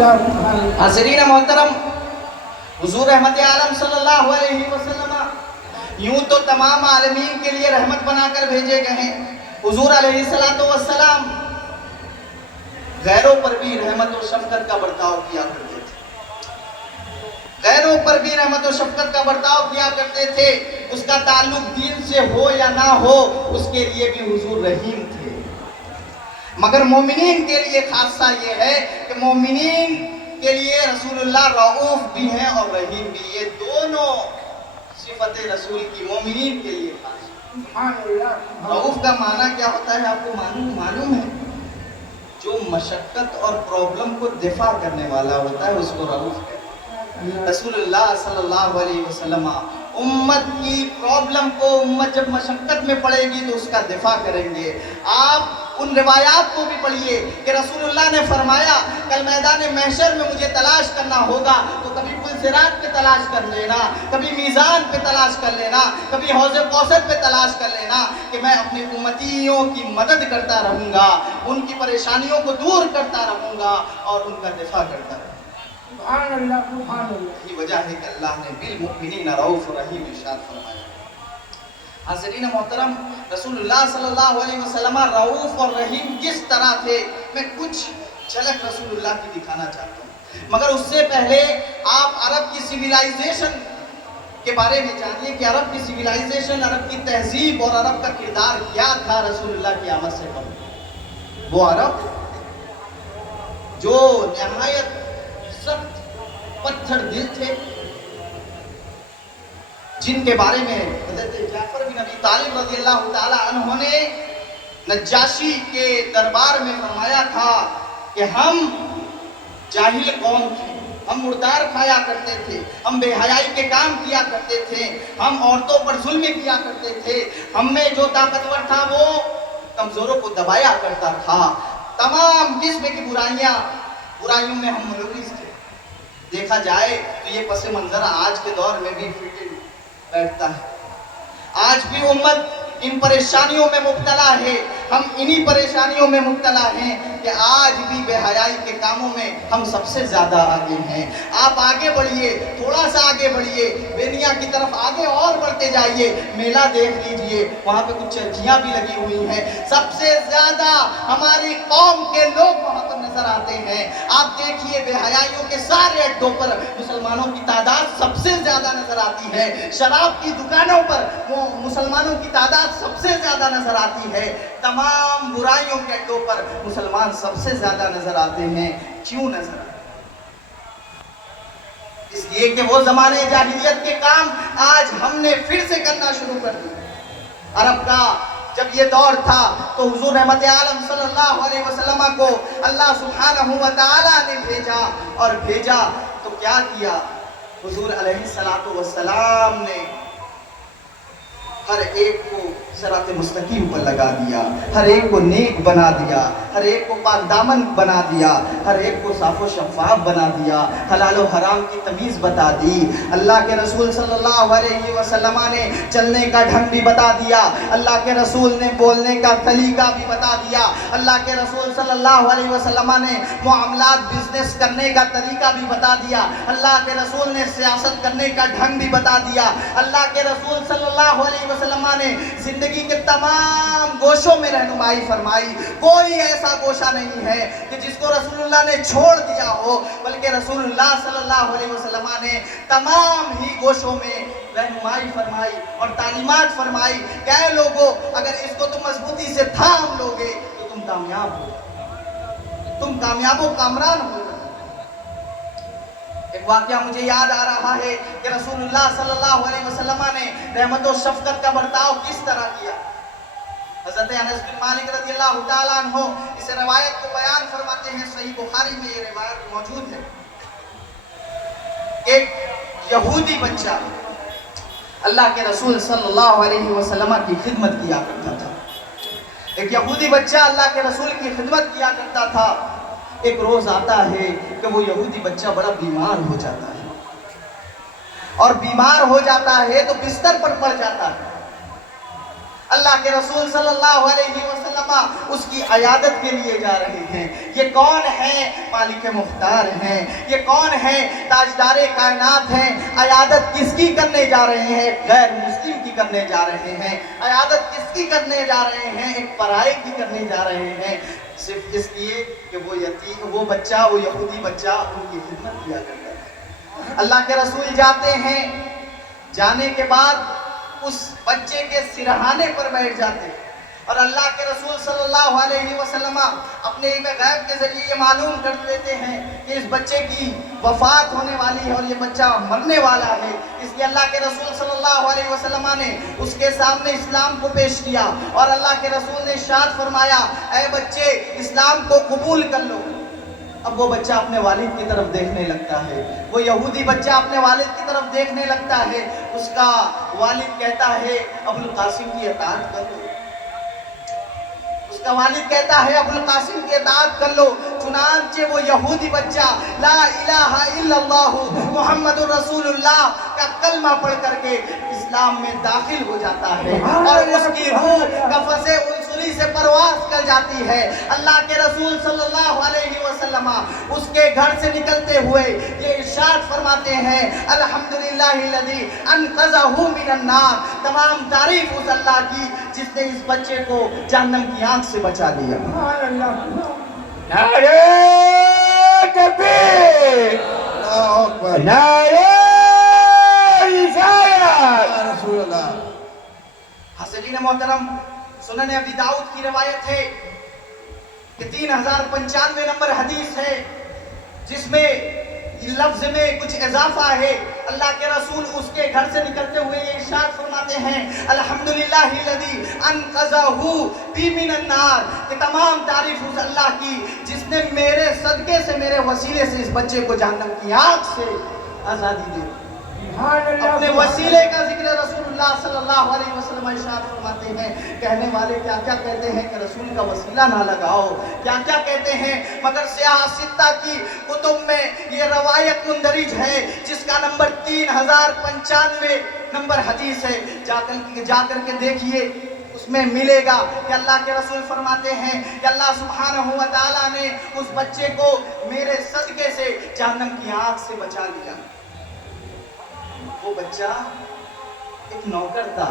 حاضرین محترم، حضور رحمت عالم صلی اللہ علیہ وسلم یوں تو تمام عالمین کے لیے رحمت بنا کر بھیجے گئے ہیں۔ حضور علیہ السلام غیروں پر بھی رحمت و شفقت کا برتاؤ کیا کرتے تھے، غیروں پر بھی رحمت و شفقت کا برتاؤ کیا کرتے تھے۔ اس کا تعلق دین سے ہو یا نہ ہو، اس کے لیے بھی حضور رحیم تھے۔ مگر مومنین کے لیے خاصہ یہ ہے کہ مومنین کے لیے رسول اللہ رؤوف بھی ہیں اور رحیم بھی، یہ دونوں صفت رسول کی مومنین کے لیے خاص ہے۔ رؤوف کا معنی کیا ہوتا ہے آپ کو معلوم ہے؟ جو مشقت اور پرابلم کو دفع کرنے والا ہوتا ہے اس کو رؤوف کہتے ہیں۔ رسول اللہ صلی اللہ علیہ وسلم امت کی پرابلم کو، امت جب مشقت میں پڑے گی تو اس کا دفاع کریں گے۔ آپ ان روایات کو بھی پڑھیے کہ رسول اللہ نے فرمایا کل میدان محشر میں مجھے تلاش کرنا ہوگا تو کبھی پل صراط پہ تلاش کر لینا، کبھی میزان پہ تلاش کر لینا، کبھی حوض کوثر پہ تلاش کر لینا کہ میں اپنی امتیوں کی مدد کرتا رہوں گا، ان کی پریشانیوں کو دور کرتا رہوں گا اور ان کا دفاع کرتا رہوں گا۔ یہی وجہ ہے کہ اللہ نے بالمؤمنین رؤوف رحیم ارشاد فرمایا۔ حاضرین محترم، رسول اللہ صلی اللہ علیہ وسلم رؤوف اور رحیم کس طرح تھے، میں کچھ جھلک رسول اللہ کی دکھانا چاہتا ہوں۔ مگر اس سے پہلے آپ عرب کی سویلائزیشن کے بارے میں جانیے کہ عرب کی سویلائزیشن، عرب کی تہذیب اور عرب کا کردار کیا تھا رسول اللہ کی آمد سے قبل۔ وہ عرب جو نہایت سخت پتھر دل تھے، جن کے بارے میں حضرت جعفر بن ابی طالب رضی اللہ تعالی عنہ نے نجاشی کے دربار میں فرمایا تھا کہ ہم جاہل قوم تھے، ہم مردار کھایا کرتے تھے، ہم بے حیائی کے کام کیا کرتے تھے، ہم عورتوں پر ظلم کیا کرتے تھے، ہم میں جو طاقتور تھا وہ کمزوروں کو دبایا کرتا تھا، تمام قسم کی برائیوں میں ہم ملوث تھے۔ دیکھا جائے تو یہ پس منظر آج کے دور میں بھی بیٹھتا ہے۔ آج بھی امت ان پریشانیوں میں مبتلا ہے، ہم انہی پریشانیوں میں مبتلا ہیں کہ آج بھی بے حیائی کے کاموں میں ہم سب سے زیادہ آگے ہیں۔ آپ آگے بڑھئے، تھوڑا سا آگے بڑھئے، بینیا کی طرف آگے اور بڑھتے جائیے، میلہ دیکھ لیجئے، وہاں پہ کچھ چرکیاں بھی لگی ہوئی ہیں، سب سے زیادہ ہماری قوم کے لوگ وہاں پر نظر آتے ہیں۔ آپ دیکھیے بے حیائیوں کے سارے اڈوں پر مسلمانوں کی تعداد سب سے زیادہ نظر آتی ہے، شراب کی دکانوں پر مسلمانوں کی تعداد سب سے زیادہ نظر آتی ہے، تمام برائیوں کے اڈوں پر مسلمان سب سے زیادہ نظر آتے ہیں۔ کیوں نظر آتے ہیں؟ اس لیے کہ وہ زمانے جاہلیت کے کام آج ہم نے پھر سے کرنا شروع کر دیا۔ عرب کا جب یہ دور تھا تو حضور رحمت عالم صلی اللہ علیہ وسلم کو اللہ سبحانہ و تعالی نے بھیجا تو کیا کیا؟ حضور علیہ السلام نے ہر ایک کو صراط مستقیم پر لگا دیا، ہر ایک کو نیک بنا دیا، ہر ایک کو پاک دامن بنا دیا، ہر ایک کو صاف و شفاف بنا دیا، حلال و حرام کی تمیز بتا دی۔ اللہ کے رسول صلی اللہ علیہ وسلم نے چلنے کا ڈھنگ بھی بتا دیا، اللہ کے رسول نے بولنے کا طریقہ بھی بتا دیا، اللہ کے رسول صلی اللہ علیہ وسلم نے معاملات بزنس کرنے کا طریقہ بھی بتا دیا، اللہ کے رسول نے سیاست کرنے کا ڈھنگ بھی بتا دیا، اللہ کے رسول صلی اللہ علیہ وسلم نے زندگی کے تمام گوشوں میں رہنمائی فرمائی۔ کوئی ایسا گوشہ نہیں ہے کہ جس کو رسول اللہ نے چھوڑ دیا ہو، بلکہ رسول اللہ صلی اللہ علیہ وسلم نے تمام ہی گوشوں میں رہنمائی فرمائی اور تعلیمات فرمائی کہ اے لوگو، اگر اس کو تم مضبوطی سے تھام لوگے تو تم کامیاب ہو، تم کامیاب و کامران ہو۔ ایک واقعہ مجھے یاد آ رہا ہے کہ رسول اللہ صلی اللہ علیہ وسلم نے رحمت و شفقت کا برتاؤ کس طرح کیا۔ حضرت انس بن مالک رضی اللہ تعالیٰ عنہ اس روایت کو بیان فرماتے ہیں، صحیح بخاری میں یہ روایت موجود ہے۔ ایک یہودی بچہ اللہ کے رسول صلی اللہ علیہ وسلم کی خدمت کیا کرتا تھا، ایک یہودی بچہ اللہ کے رسول کی خدمت کیا کرتا تھا۔ ایک روز آتا ہے کہ وہ یہودی بچہ بڑا بیمار ہو جاتا ہے، اور بیمار ہو جاتا ہے تو بستر پر پڑ جاتا ہے۔ اللہ کے رسول صلی اللہ علیہ وسلم اس کی عیادت کے لیے جا رہے ہیں۔ یہ کون ہے؟ مالک مختار ہیں۔ یہ کون ہے؟ تاجدار کائنات ہیں۔ عیادت کس کی کرنے جا رہے ہیں؟ غیر مسلم کی کرنے جا رہے ہیں۔ عیادت کس کی کرنے جا رہے ہیں؟ ایک پرائے کی کرنے جا رہے ہیں، صرف اس لیے کہ وہ یتیم، وہ بچہ، وہ یہودی بچہ ان کی خدمت کیا کرتا ہے۔ اللہ کے رسول جاتے ہیں، جانے کے بعد اس بچے کے سرہانے پر بیٹھ جاتے ہیں، اور اللہ کے رسول صلی اللہ علیہ وسلم اپنے علم غیب کے ذریعے یہ معلوم کر دیتے ہیں کہ اس بچے کی وفات ہونے والی ہے اور یہ بچہ مرنے والا ہے۔ اس لیے اللہ کے رسول صلی اللہ علیہ وسلم نے اس کے سامنے اسلام کو پیش کیا، اور اللہ کے رسول نے ارشاد فرمایا، اے بچے اسلام کو قبول کر لو۔ اب وہ بچہ اپنے والد کی طرف دیکھنے لگتا ہے، وہ یہودی بچہ اپنے والد کی طرف دیکھنے لگتا ہے۔ اس کا والد کہتا ہے ابو القاسم کی اطاعت کر لو، اس کا والد کہتا ہے ابو القاسم کی اطاعت کر لو۔ چنانچہ وہ یہودی بچہ لا الہ الا اللہ محمد رسول اللہ کا کلمہ پڑھ کر کے اسلام میں داخل ہو جاتا ہے، اور اس کی روح قفس انصری سے پرواز کر جاتی ہے۔ اللہ کے رسول صلی اللہ علیہ وسلم اس کے گھر سے نکلتے ہوئے یہ ارشاد فرماتے ہیں، الحمدللہ الذی انقذہ من النار، تمام تعریف اس اللہ کی جس نے اس بچے کو جہنم کی آنکھ سے بچا لیا۔ نعرہ تکبیر، نعرہ رسالت، رسول اللہ۔ حاضرین محترم، سنن ابی داؤد کی روایت ہے کہ 3095 نمبر حدیث ہے، جس میں لفظ میں کچھ اضافہ ہے۔ اللہ کے رسول اس کے گھر سے نکلتے ہوئے یہ ارشاد فرماتے ہیں، الحمدللہ الذی انقذہ بی من النار، کہ تمام تعریف اس اللہ کی جس نے میرے صدقے سے، میرے وسیلے سے اس بچے کو جہنم کی آگ سے آزادی دی۔ اپنے وسیلے کا ذکر رسول اللہ صلی اللہ علیہ وسلم ارشاد فرماتے ہیں، کہنے والے کیا کیا کہتے ہیں کہ رسول کا وسیلہ نہ لگاؤ، کیا کیا کہتے ہیں، مگر سیاہ ستہ کی کتب میں یہ روایت مندرج ہے جس کا نمبر 3095 نمبر حدیث ہے۔ جا کر کے دیکھیے، اس میں ملے گا کہ اللہ کے رسول فرماتے ہیں کہ اللہ سبحانہ و تعالیٰ نے اس بچے کو میرے صدقے سے جہنم کی آگ سے بچا لیا۔ وہ بچہ ایک نوکر تھا،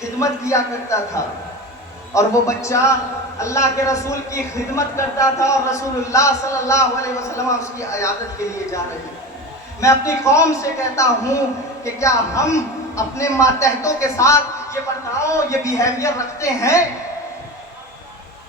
خدمت کیا کرتا تھا، اور وہ بچہ اللہ کے رسول کی خدمت کرتا تھا، اور رسول اللہ صلی اللہ علیہ وسلم اس کی عیادت کے لیے جا رہے ہیں۔ میں اپنی قوم سے کہتا ہوں کہ کیا ہم اپنے ماتحتوں کے ساتھ یہ برتاؤ، یہ بیہیویئر رکھتے ہیں؟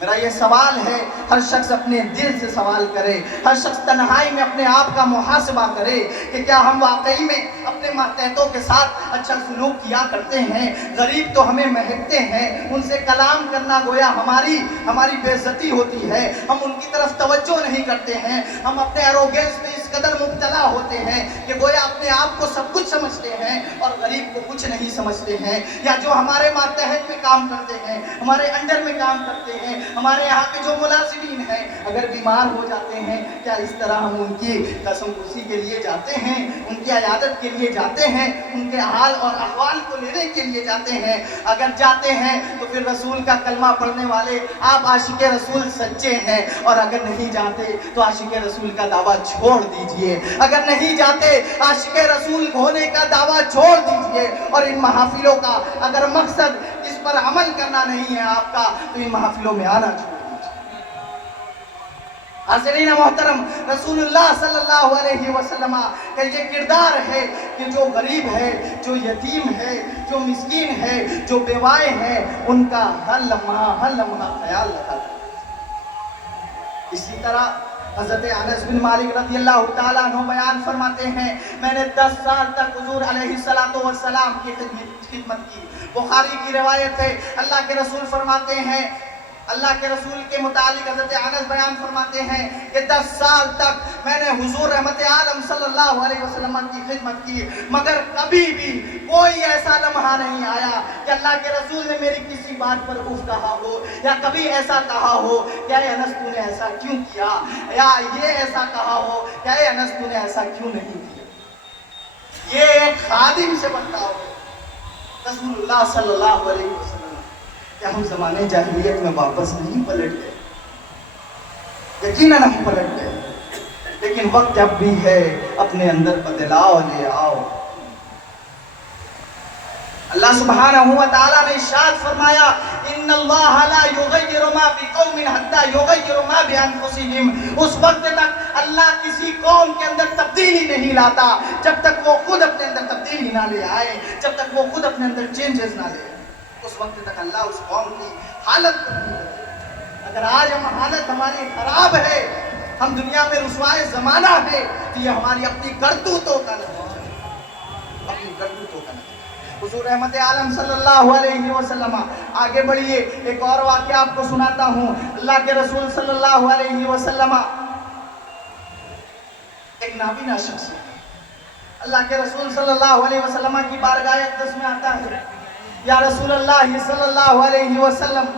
میرا یہ سوال ہے، ہر شخص اپنے دل سے سوال کرے، ہر شخص تنہائی میں اپنے آپ کا محاسبہ کرے کہ کیا ہم واقعی میں اپنے ماتحتوں کے ساتھ اچھا سلوک کیا کرتے ہیں؟ غریب تو ہمیں مہکتے ہیں، ان سے کلام کرنا گویا ہماری بے عزتی ہوتی ہے، ہم ان کی طرف توجہ نہیں کرتے ہیں، ہم اپنے ایروگینس میں اس قدر مبتلا ہوتے ہیں کہ گویا اپنے آپ کو سب کچھ سمجھتے ہیں اور غریب کو کچھ نہیں سمجھتے ہیں۔ یا جو ہمارے ماتحت میں کام کرتے ہیں، ہمارے انڈر میں کام کرتے ہیں، ہمارے یہاں کے جو ملازمین ہیں، اگر بیمار ہو جاتے ہیں، کیا اس طرح ہم ان کی قسم پرسی کے لیے جاتے ہیں، ان کی عیادت کے لیے جاتے ہیں، ان کے حال اور احوال کو لینے کے لیے جاتے ہیں؟ اگر جاتے ہیں تو پھر رسول کا کلمہ پڑھنے والے آپ عاشق رسول سچے ہیں، اور اگر نہیں جاتے تو عاشق رسول کا دعویٰ چھوڑ دیجئے۔ اگر نہیں جاتے عاشق رسول ہونے کا دعویٰ چھوڑ دیجئے، اور ان محافلوں کا اگر مقصد اس پر عمل کرنا نہیں ہے آپ کا، تو ان محافلوں میں آنا چھوڑ دیجئے۔ حاضرین محترم، رسول اللہ صلی اللہ علیہ وسلم کا یہ کردار ہے کہ جو غریب ہے، جو یتیم ہے، جو مسکین ہے، جو بیوائے ہیں، ان کا ہر لمحہ خیال رکھا ہے۔ اسی طرح حضرت انس بن مالک رضی اللہ تعالیٰ عنہ بیان فرماتے ہیں، میں نے 10 سال تک حضور علیہ السلام کی خدمت کی۔ بخاری کی روایت ہے، اللہ کے رسول فرماتے ہیں، اللہ کے رسول کے متعلق حضرت انس بیان فرماتے ہیں کہ 10 سال تک میں نے حضور رحمت عالم صلی اللہ علیہ وسلم کی خدمت کی، مگر کبھی بھی کوئی ایسا لمحہ نہیں آیا کہ اللہ کے رسول نے میری کسی بات پر اف کہا ہو، یا کبھی ایسا کہا ہو کہ اے انس تو نے ایسا کیوں کیا، یا یہ ایسا کہا ہو کہ اے انس تو نے ایسا کیوں نہیں کیا۔ یہ ایک خادم سے بنتا ہو رسول اللہ صلی اللہ علیہ وسلم۔ کیا ہم زمانے جاہلیت میں واپس نہیں پلٹ گئے؟ یقیناً ہم پلٹ گئے، لیکن وقت اب بھی ہے، اپنے اندر بدلاؤ لے آؤ۔ اللہ سبحانہ و تعالیٰ نے ارشاد فرمایا ان اللہ لا یغیر ما بقوم حتی یغیروا ما بانفسہم۔ اس وقت تک اللہ کسی قوم کے اندر تبدیلی نہیں لاتا جب تک وہ خود اپنے اندر تبدیلی نہ لے آئے، جب تک وہ خود اپنے اندر چینجز نہ لے آئے، اس وقت تک اللہ اس قوم کی حالت کو نہیں بدلے۔ اگر آج ہم حالت ہماری خراب ہے، ہم دنیا میں رسوائے زمانہ ہے، تو یہ ہماری اپنی کرتوتوں کا نتیجہ ہے، اپنی کرتوتوں کا نتیجہ۔ حضور رحمت عالم صلی اللہ علیہ وسلم، آگے بڑھیے، ایک اور واقعہ آپ کو سناتا ہوں۔ اللہ کے رسول صلی اللہ علیہ وسلم ایک نابینا شخص ہے، اللہ کے رسول صلی اللہ علیہ وسلم کی بارگاہ اقدس میں آتا ہے، یا رسول اللہ صلی اللہ علیہ وسلم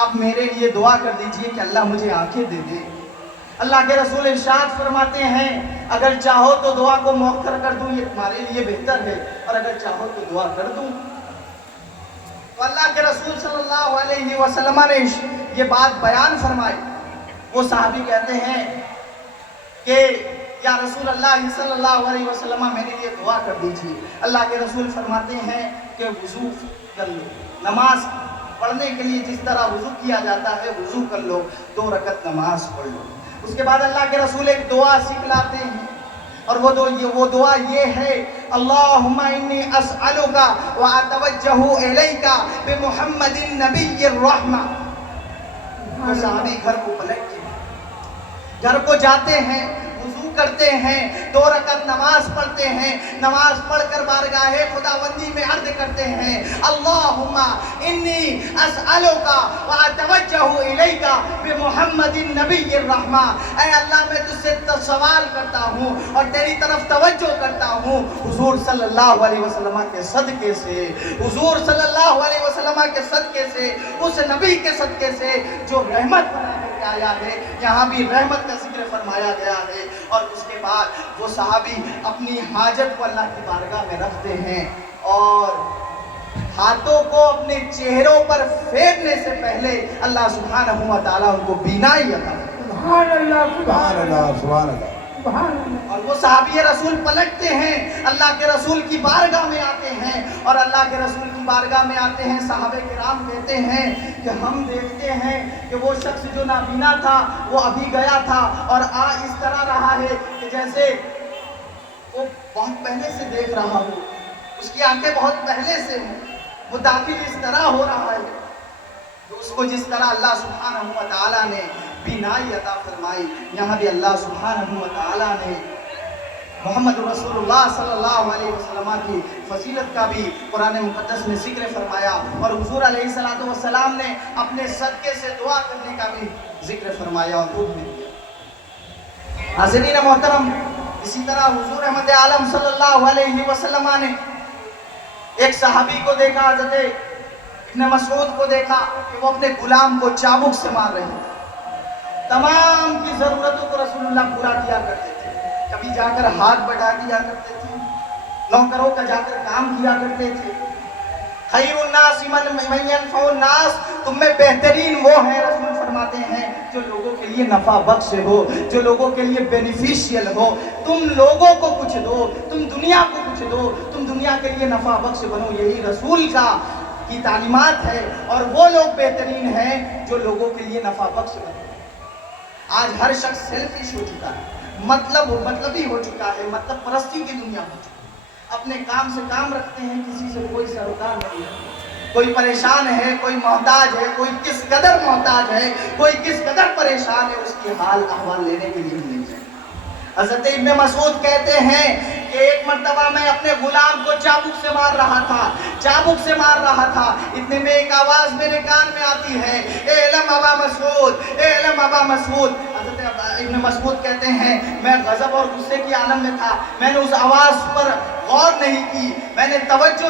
آپ میرے لیے دعا کر دیجئے کہ اللہ مجھے آنکھیں دے دے۔ اللہ کے رسول ارشاد فرماتے ہیں اگر چاہو تو دعا کو مؤخر کر دوں، یہ تمہارے لیے بہتر ہے، اور اگر چاہو تو دعا کر دوں۔ تو اللہ کے رسول صلی اللہ علیہ وسلم نے یہ بات بیان فرمائی۔ وہ صحابی کہتے ہیں کہ یا رسول اللہ صلی اللہ علیہ وسلم میرے لیے دعا کر دیجیے۔ اللہ کے رسول فرماتے ہیں کہ وضو کر لو، نماز پڑھنے کے لیے جس طرح وضو کیا جاتا ہے وضو کر لو، 2 رکعت نماز پڑھ لو۔ اس کے بعد اللہ کے رسول ایک دعا سکھلاتے ہیں، اور وہ دعا یہ ہے اللہم انی اسألک واتوجہ الیک بمحمد النبی الرحمہ۔ وہ صحابی گھر کو پلٹ کے گھر کو جاتے ہیں، وضو کرتے ہیں، 2 رکعت نماز پڑھتے ہیں، نماز پڑھ کر بارگاہ خداوندی میں عرض کرتے ہیں اللہم انی اسألک واتوجہ الیک بمحمد النبی الرحمہ۔ اے اللہ میں تجھ سے سوال کرتا ہوں اور تیری طرف توجہ کرتا ہوں حضور صلی اللہ علیہ وسلم کے صدقے سے، حضور صلی اللہ علیہ وسلم کے صدقے سے، اس نبی کے صدقے سے جو رحمت بنا کر کے آیا ہے۔ یہاں بھی رحمت کا ذکر فرمایا گیا ہے، اور اس کے بعد وہ صحابی اپنی حاجت کو اللہ کی بارگاہ میں رکھتے ہیں، اور ہاتھوں کو اپنے چہروں پر پھیرنے سے پہلے اللہ سبحانہ و تعالیٰ ان کو بینائی عطا کرتے ہیں۔ سبحان اللہ سبحان اللہ سبحان اللہ۔ اور وہ صحابی رسول پلٹتے ہیں، اللہ کے رسول کی بارگاہ میں آتے ہیں، اور اللہ کے رسول کی بارگاہ میں آتے ہیں، صحابہ کرام کہتے ہیں کہ ہم دیکھتے ہیں کہ وہ شخص جو نابینا تھا وہ ابھی گیا تھا، اور اس طرح رہا ہے کہ جیسے وہ بہت پہلے سے دیکھ رہا ہو، اس کی آنکھیں بہت پہلے سے ہوں، وہ داخل اس طرح ہو رہا ہے۔ تو اس کو جس طرح اللہ سبحانہ و تعالیٰ نے بینائی عطا فرمائی، یہاں بھی اللہ سبحانہ و تعالیٰ نے محمد رسول اللہ صلی اللہ علیہ وسلم کی فضیلت کا بھی قرآن مقدس میں ذکر فرمایا، اور حضور علیہ السلام نے اپنے صدقے سے دعا کرنے کا بھی ذکر فرمایا اور حکم دیا۔ حاضرین محترم، اسی طرح حضور رحمت عالم صلی اللہ علیہ وسلم نے ایک صحابی کو دیکھا، حضرت ابن مسعود کو دیکھا کہ وہ اپنے غلام کو چابک سے مار رہے تھے۔ تمام کی ضرورتوں کو رسول اللہ پورا کیا کرتے تھے، کبھی جا کر ہاتھ بڑھا دیا کرتے تھے، نوکروں کا جا کر کام کیا کرتے تھے۔ خیر الناس من ينفع الناس، تم میں بہترین وہ ہے، رسول فرماتے ہیں، جو لوگوں کے لیے نفع بخش ہو، جو لوگوں کے لیے بینیفیشیل ہو۔ تم لوگوں کو کچھ دو، تم دنیا کو کچھ دو، تم دنیا کے لیے نفع بخش بنو، یہی رسول کی تعلیمات ہے، اور وہ لوگ بہترین ہیں جو لوگوں کے لیے نفع بخش بنو۔ آج ہر شخص سیلفش ہو چکا ہے، مطلبی ہو چکا ہے، مطلب پرستی کی دنیا ہو چکی ہے، اپنے کام سے کام رکھتے ہیں، کسی سے کوئی سروکار نہیں ہے، کوئی پریشان ہے، کوئی محتاج ہے، کوئی کس قدر محتاج ہے، کوئی کس قدر پریشان ہے، اس کی حال احوال لینے کے لیے نہیں جائے۔ حضرت ابن مسعود کہتے ہیں کہ ایک مرتبہ میں اپنے غلام کو چابک سے مار رہا تھا، اتنے میں ایک آواز میرے کان میں آتی ہے، اعلم ابا مسعود، اعلم ابا مسعود۔ حضرت ابن مسعود کہتے ہیں میں غضب اور غصے کی عالم میں تھا، میں نے اس آواز پر غور نہیں کی، میں نے توجہ